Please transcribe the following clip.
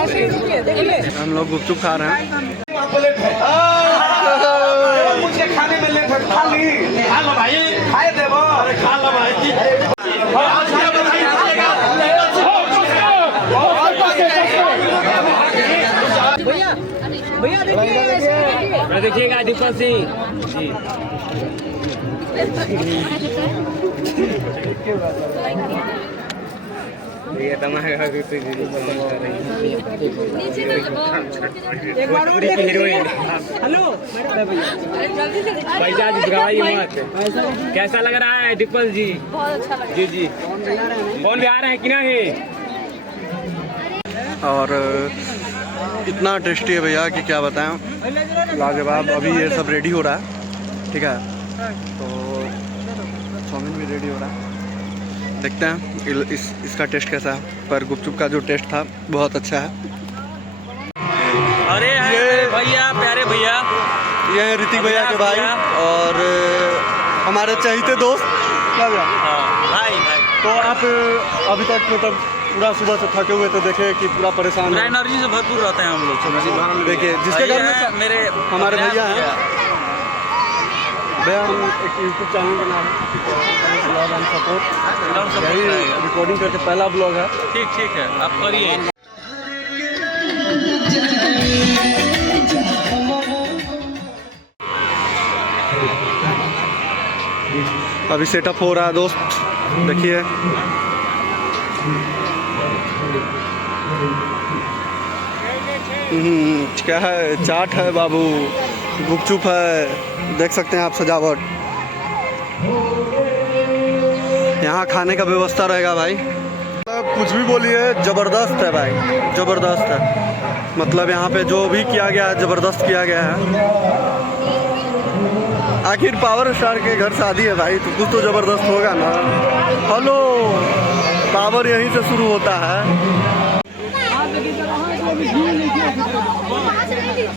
हम लोग गुपचुप खा रहे हैं। मुझे खाने में लेट है, खा ली, खा लो भाई, खाए देवो, अरे खा लो भाई। भैया भैया देखिएगा दीपक सिंह जी। ये तमाशा एक बार और हीरोइन। हेलो भाई जान दिखाइए मत। कैसा लग रहा है दीपक जी? बहुत अच्छा लग रहा है जी जी। कौन भी आ रहे हैं कि नहीं? और इतना टेस्टी है भैया कि क्या बताएं, लाजवाब। अभी ये सब रेडी हो रहा है, ठीक है, तो चाउमीन भी रेडी हो रहा है। देखते हैं इसका टेस्ट कैसा है, पर गुपचुप का जो टेस्ट था बहुत अच्छा है। अरे ये भैया, प्यारे भैया, ये है ऋतिक भैया के भाई और हमारे चहीते दोस्त। क्या भैया? भाई भाई, तो आप अभी तक मतलब पूरा सुबह से थके हुए तो देखे कि पूरा परेशान है। एनर्जी से भरपूर रहते हैं हम लोग। देखिए जिसके घर में मेरे हमारे भैया हैं, भैया हम एक यूट्यूब चैनल बना रहे हैं, ब्लॉग एंड सपोर्ट, यही रिकॉर्डिंग करके पहला ब्लॉग है। ठीक ठीक है, आप करिए। अभी सेटअप हो रहा है दोस्त, देखिए। क्या है, चाट है बाबू, गुपचुप है, देख सकते हैं आप सजावट। यहाँ खाने का व्यवस्था रहेगा भाई, कुछ भी बोलिए, ज़बरदस्त है भाई, ज़बरदस्त है। मतलब यहाँ पे जो भी किया गया है ज़बरदस्त किया गया है। आखिर पावर स्टार के घर शादी है भाई, तो कुछ तो ज़बरदस्त होगा ना। हेलो, पावर यहीं से शुरू होता है।